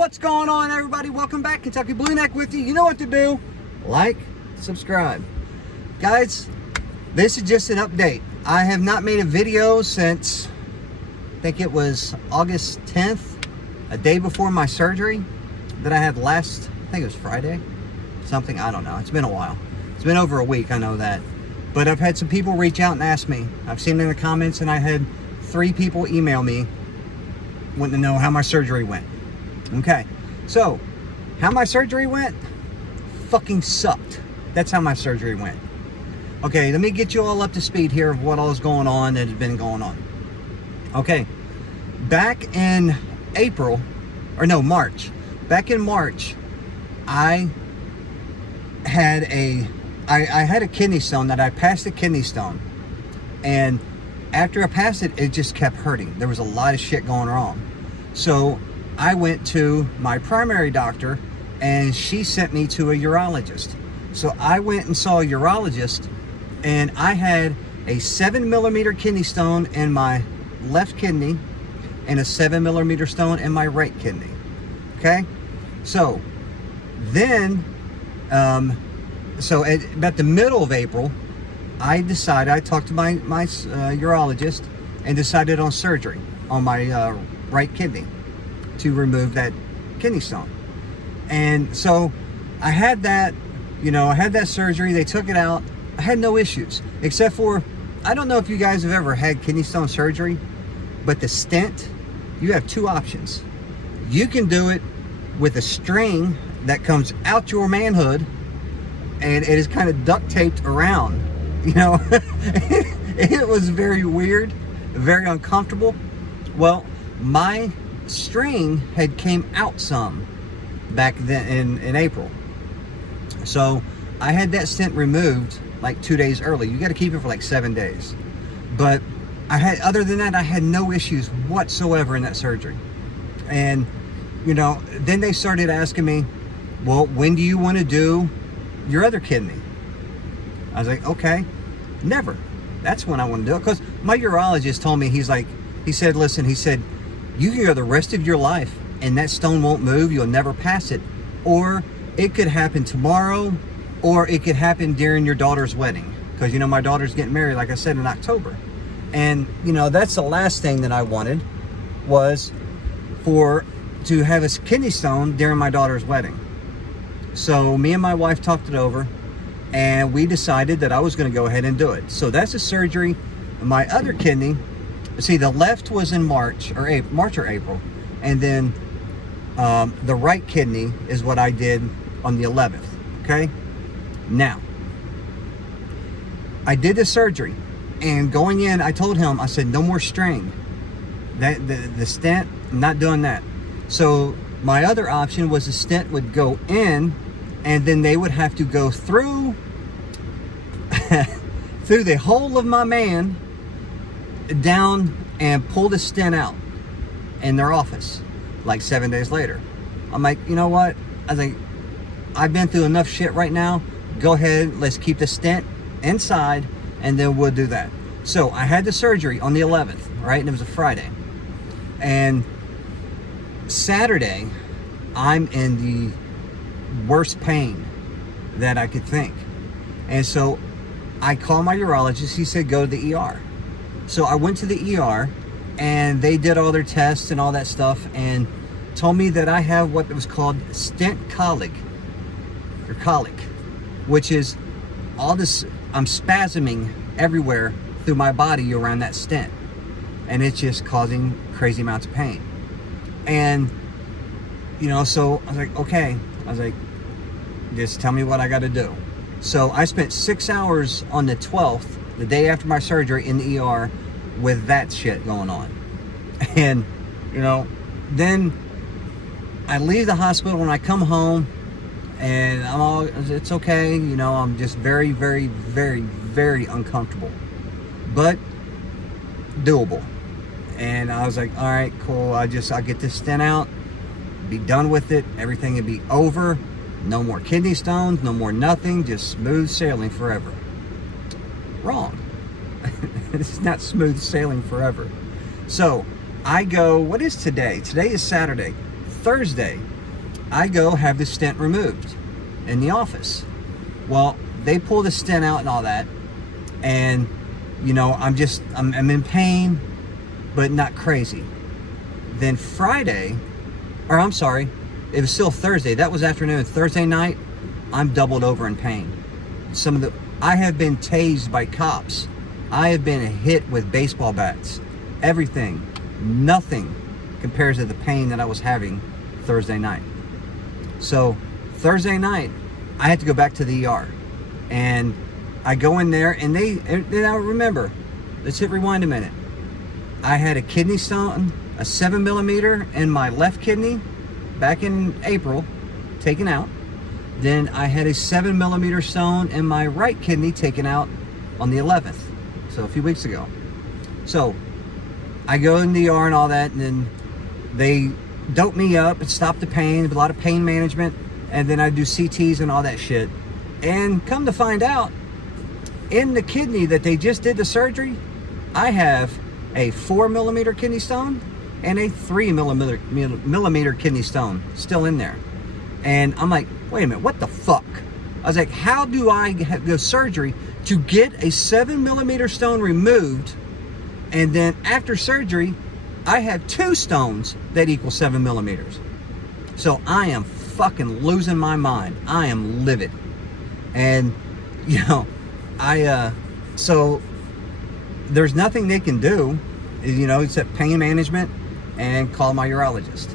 What's going on, everybody? Welcome back. Kentucky Blueneck with you. You know what to do. Like, subscribe. Guys, this is just an update. I have not made a video since, I think it was August 10th, a day before my surgery that I had last, I think it was Friday. Something, I don't know. It's been a while. It's been over a week, I know that. But I've had some people reach out and ask me. I've seen it in the comments, and I had 3 people email me wanting to know how my surgery went. Okay, so how my surgery went? Fucking sucked. That's how my surgery went. Okay, let me get you all up to speed here of what all is going on that has been going on. Okay, back in March. Back in March, I had a kidney stone that I passed a kidney stone. And after I passed it, it just kept hurting. There was a lot of shit going wrong. So I went to my primary doctor, and she sent me to a urologist. So I went and saw a urologist, and I had a 7mm kidney stone in my left kidney and a 7mm stone in my right kidney. Okay? So then, about the middle of April, I talked to my urologist and decided on surgery on my right kidney to remove that kidney stone. And so I had that, I had that surgery. They took it out. I had no issues, except for, I don't know if you guys have ever had kidney stone surgery, but the stent, you have 2 options. You can do it with a string that comes out your manhood, and it is kind of duct taped around, It was very weird, very uncomfortable. Well, my string had came out some back then in April. So I had that stent removed like 2 days early. You got to keep it for like 7 days. But other than that, I had no issues whatsoever in that surgery. And, then they started asking me, well, when do you want to do your other kidney? I was like, okay, never. That's when I want to do it. Because my urologist told me, he said, you can go the rest of your life and that stone won't move. You'll never pass it. Or it could happen tomorrow, or it could happen during your daughter's wedding. Because, my daughter's getting married, like I said, in October. And, that's the last thing that I wanted, was to have a kidney stone during my daughter's wedding. So me and my wife talked it over, and we decided that I was going to go ahead and do it. So that's a surgery. My other kidney, see, the left was in March or April, and then the right kidney is what I did on the 11th. Okay, now I did the surgery, and going in, I told him, I said, no more string. That the stent, I'm not doing that. So my other option was the stent would go in, and then they would have to go through through the whole of my man down and pull the stent out in their office like 7 days later. I'm like, you know what? I was like, I've been through enough shit right now. Go ahead, let's keep the stent inside, and then we'll do that. So I had the surgery on the 11th, right? And it was a Friday. And Saturday, I'm in the worst pain that I could think. And so I called my urologist. He said, go to the ER. So I went to the ER, and they did all their tests and all that stuff, and told me that I have what was called stent colic, which is all this, I'm spasming everywhere through my body around that stent, and it's just causing crazy amounts of pain. And so I was like, okay. I was like, just tell me what I got to do. So I spent 6 hours on the 12th, the day after my surgery, in the ER with that shit going on. And, then I leave the hospital. When I come home, and it's okay. I'm just very, very, very, very uncomfortable, but doable. And I was like, all right, cool. I'll get this stent out, be done with it. Everything will be over. No more kidney stones, no more nothing. Just smooth sailing forever. Wrong. It's not smooth sailing forever. So I go, what is today? Today is Saturday. Thursday, I go have the stent removed in the office. Well, they pull the stent out and all that, and you know, I'm in pain, but not crazy. Then Friday, or I'm sorry, it was still Thursday. That was afternoon. Thursday night, I'm doubled over in pain. I have been tased by cops. I have been hit with baseball bats. Everything. Nothing compares to the pain that I was having Thursday night. So Thursday night, I had to go back to the ER. And I go in there, and I remember, let's hit rewind a minute. I had a kidney stone, a 7 millimeter in my left kidney back in April, taken out. Then I had a 7 millimeter stone in my right kidney taken out on the 11th, so a few weeks ago. So I go in the ER and all that, and then they dope me up and stop the pain, a lot of pain management, and then I do CTs and all that shit. And come to find out, in the kidney that they just did the surgery, I have a 4 millimeter kidney stone and a 3 millimeter kidney stone still in there. And I'm like, wait a minute, what the fuck? I was like, how do I have the surgery to get a 7 millimeter stone removed, and then after surgery, I have 2 stones that equal 7 millimeters? So I am fucking losing my mind. I am livid. And, you know, so there's nothing they can do, you know, except pain management and call my urologist.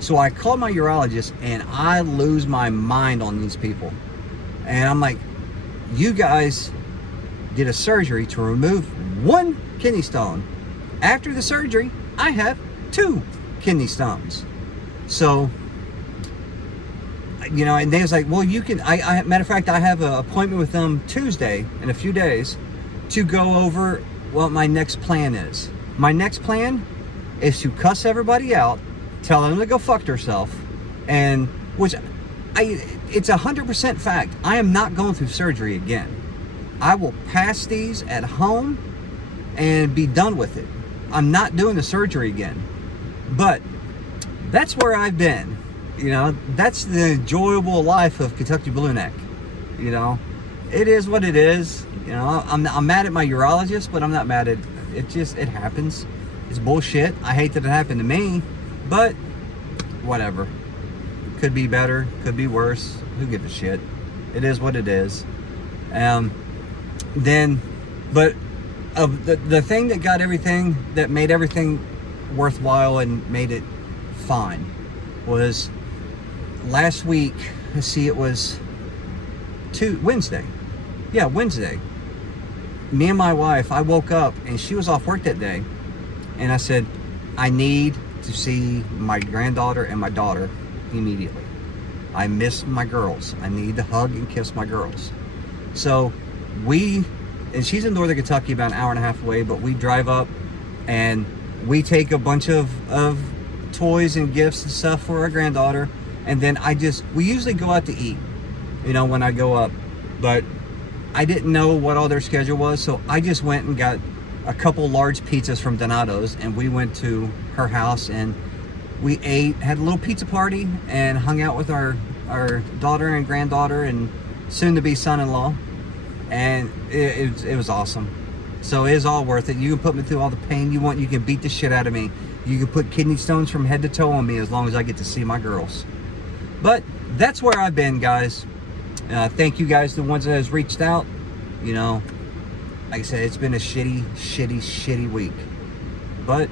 So I called my urologist, and I lose my mind on these people. And I'm like, you guys did a surgery to remove 1 kidney stone. After the surgery, I have 2 kidney stones. So, you know, and they was like, well, you can, matter of fact, I have an appointment with them Tuesday in a few days to go over what my next plan is. My next plan is to cuss everybody out, tell them to go fuck herself, and it's 100% fact. I am not going through surgery again. I will pass these at home and be done with it. I'm not doing the surgery again. But that's where I've been. You know, that's the enjoyable life of Kentucky Blueneck. You know, it is what it is. You know, I'm mad at my urologist, but I'm not mad at it. It happens. It's bullshit. I hate that it happened to me, but whatever. Could be better, could be worse. Who gives a shit? It is what it is. But the thing that got everything, that made everything worthwhile and made it fine, was last week. Let's see, it was Wednesday. Yeah, Wednesday. Me and my wife, I woke up and she was off work that day, and I said, I need to see my granddaughter and my daughter immediately. I miss my girls. I need to hug and kiss my girls. So and she's in Northern Kentucky, about an hour and a half away, but we drive up and we take a bunch of toys and gifts and stuff for our granddaughter, and then we usually go out to eat, you know, when I go up, but I didn't know what all their schedule was, so I just went and got a couple large pizzas from Donato's, and we went to her house and we ate, had a little pizza party, and hung out with our daughter and granddaughter and soon-to-be son-in-law, and it was awesome. So it is all worth it. You can put me through all the pain you want. You can beat the shit out of me. You can put kidney stones from head to toe on me, as long as I get to see my girls. But that's where I've been, guys. Thank you guys, the ones that has reached out. You know, like I said, it's been a shitty week, but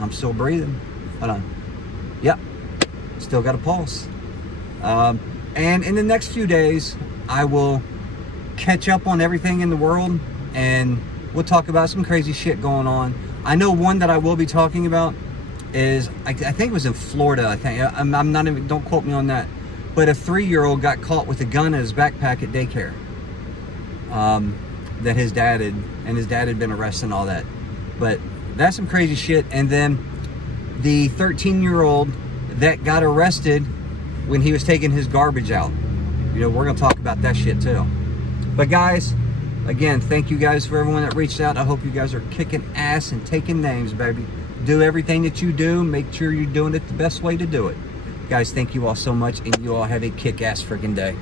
I'm still breathing. Hold on. Yep, still got a pulse. And in the next few days, I will catch up on everything in the world, and we'll talk about some crazy shit going on. I know one that I will be talking about is, I think it was in Florida. I think, I'm not even, don't quote me on that, but a 3-year-old got caught with a gun in his backpack at daycare. That his dad had been arrested and all that. But that's some crazy shit. And then the 13-year-old that got arrested when he was taking his garbage out. You know, we're gonna talk about that shit too. But guys, again, thank you guys for everyone that reached out. I hope you guys are kicking ass and taking names, baby. do everything that you do. Make sure you're doing it the best way to do it. Guys, thank you all so much, and you all have a kick-ass freaking day.